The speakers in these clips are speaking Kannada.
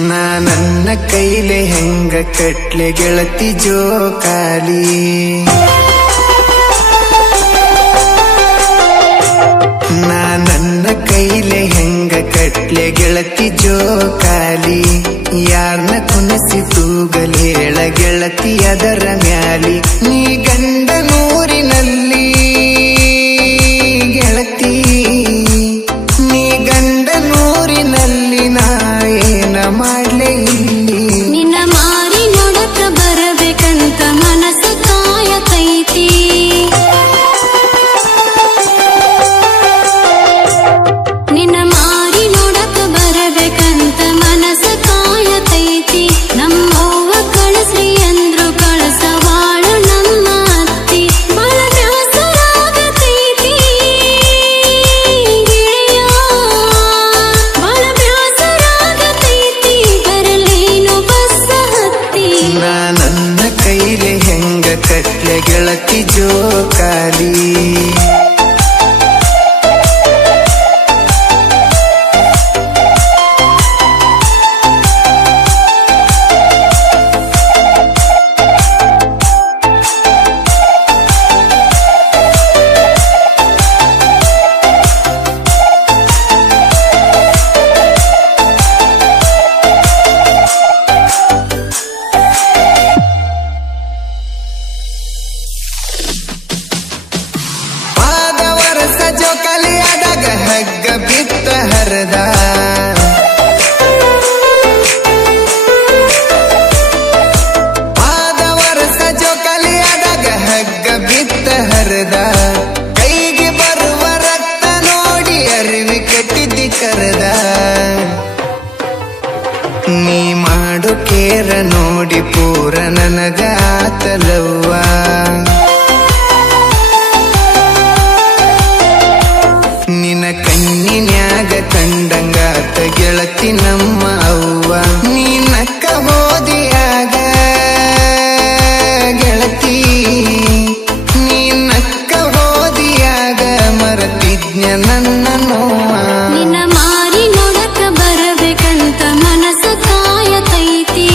ನನ್ನ ಕೈಲೆ ಹೆಂಗ ಕಟ್ಲೆ ಗೆಳತಿ ಜೋಕಾಲಿ ನನ್ನ ಕೈಲೆ ಹೆಂಗ ಕಟ್ಲೆ ಗೆಳತಿ ಜೋಕಾಲಿ ಯಾರನ್ನ ಕುನಸಿ ತೂಗಲಿ ಹೇಳ ಗೆಳತಿ ಅದರ ಮ್ಯಾಲಿ ನೀ ಗಂಡ ನೂರಿನಲ್ಲಿ ಗೆಳತಿ ನೀ ಗಂಡ ನೂರಿನಲ್ಲಿ ನಾ ಏನ ಮಾಡ್ಲೆ ಇಲ್ಲಿ ನಿನ್ನ ಮಾರಿ ನೋಡಕ ಬರಬೇಕಂತ ಮನಸ್ಸು ಕಾಯತೈತಿ ನಿನ್ನ ಮಾರಿ ನೋಡಕ ಬರಬೇಕಂತ ಮನಸ್ಸು ಕಾಯತೈತಿ ನಮ್ಮವ್ವ ಕಳಸ್ರಿ ಅಂದ್ರು ಕಳಸವಾಳು ನಮ್ಮ ಅತ್ತಿ ಬಹಳ ಬ್ಯಾಸರಾಗತೈತಿ ಗೆಳೆಯ ಬಹಳ ಬ್ಯಾಸರಾಗತೈತಿ ಬರಲೇನು ಬಸ್ಸ ಹತ್ತಿ ನನ್ನ ಕೈಲೆ ಹೆಂಗ ಕಟ್ಲೆ ಗೆಳತಿ ಜೋಕಾಲಿ ಜೋಕಾಲಿ ಆದಾಗ ಹಗ್ಗ ಬಿತ್ತ ಹರದ ಆದ ವರ್ಷ ಜೋಕಾಲಿ ಆದಾಗ ಹಗ್ಗ ಬಿತ್ತ ಹರದ ಕೈಗೆ ಬರುವ ರಕ್ತ ನೋಡಿ ಅರಿವಿ ಕಟ್ಟಿದ್ದಿ ಕರೆದ ನೀ ಮಾಡು ಕೇರ ನೋಡಿ ಪೂರ ನನಗ ಆತಲವ್ವ ನಿನ್ನ ಕಣ್ಣಿನ್ಯಾಗ ಕಂಡಂಗಾತ ಗೆಳತಿ ನಮ್ಮ ಅವ್ವ ನೀನಕ್ಕ ಹೋದಿಯಾಗ ಗೆಳತಿ ನೀನಕ್ಕ ಹೋದಿಯಾಗ ಮರತಿಜ್ಞ ನನ್ನ ನೋವ ನಿನ್ನ ಮಾರಿ ನೋಡಕ ಬರಬೇಕಂತ ಮನಸ್ಸು ಕಾಯತೈತಿ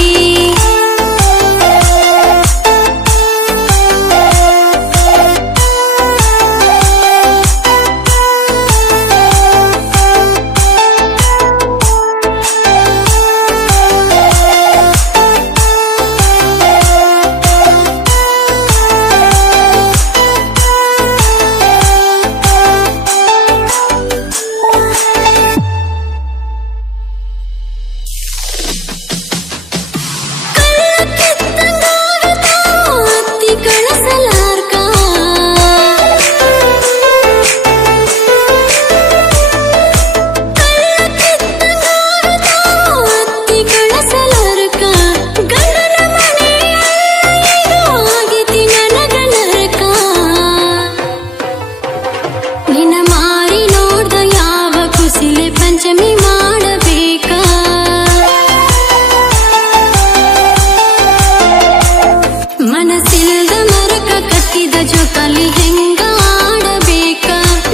ನಿನ್ನ ಮಾರಿ ನೋಡ್ದ ಯಾವ ಕುಸಿಲೆ ಪಂಚಮಿ ಮಾಡಬೇಕ ಮನಸ್ಸಿಲ್ದ ಮರಕ ಕಟ್ಟಿದ ಜೋಕಾಲಿ ಹೆಂಗ ಆಡಬೇಕ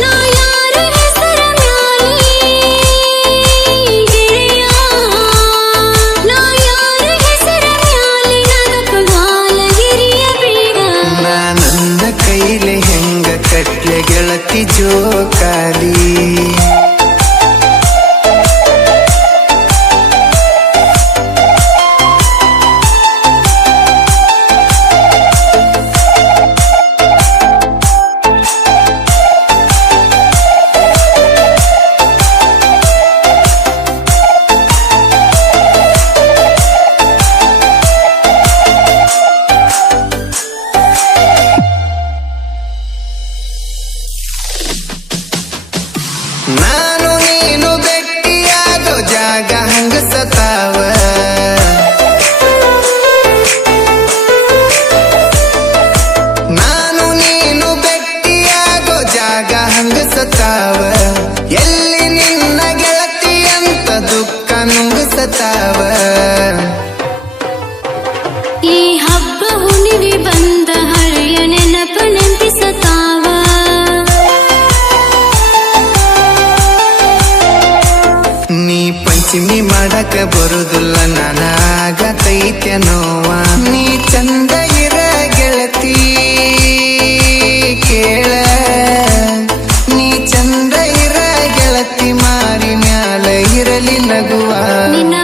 ನಾ ಯಾರ ಹೆಸರ ಮ್ಯಾಲಿ ಗೆಳೆಯ ನಾ ಯಾರ ಹೆಸರ ಮ್ಯಾಲಿ ನಗಪಗಾಲ ಹಿರಿಯ ಬೇಗ ನನ್ನ ಕೈಲೆ ಹೆಂಗ ಕಟ್ಲೆ ಗೆಳತಿ ಜೋಕಾಲಿ ನಾನು ನೀನು ಭೇಟಿಯಾಗೋ ಜಾಗ ಹಂಗ ಸತಾವ ನಾನು ನೀನು ಭೇಟಿಯಾಗೋ ಜಾಗ ಹಂಗ ಸತಾವ ಎಲ್ಲಿ ನಿನ್ನ ಗೆಳತಿ ಅಂತ ದುಃಖ ನುಂಗ ಸತಾವ ಈ ಹಬ್ಬ ಹುಣ್ಣಿಮೆ ಬಂದ ಹಳೆಯ ನೆನಪ ನೆನಪಿಸತಾವ ನೀ ಪಂಚಮಿ ಮಾಡಕ ಬರುದಿಲ್ಲ ನನಗತೈತೆ ನೋವ ನೀ ಚಂದ ಇರ ಗೆಳತಿ ಕೇಳ ನೀ ಚಂದ ಇರ ಗೆಳತಿ ಮಾರಿ ಮ್ಯಾಲ ಇರಲಿ ನಗುವ ನಿನ್ನ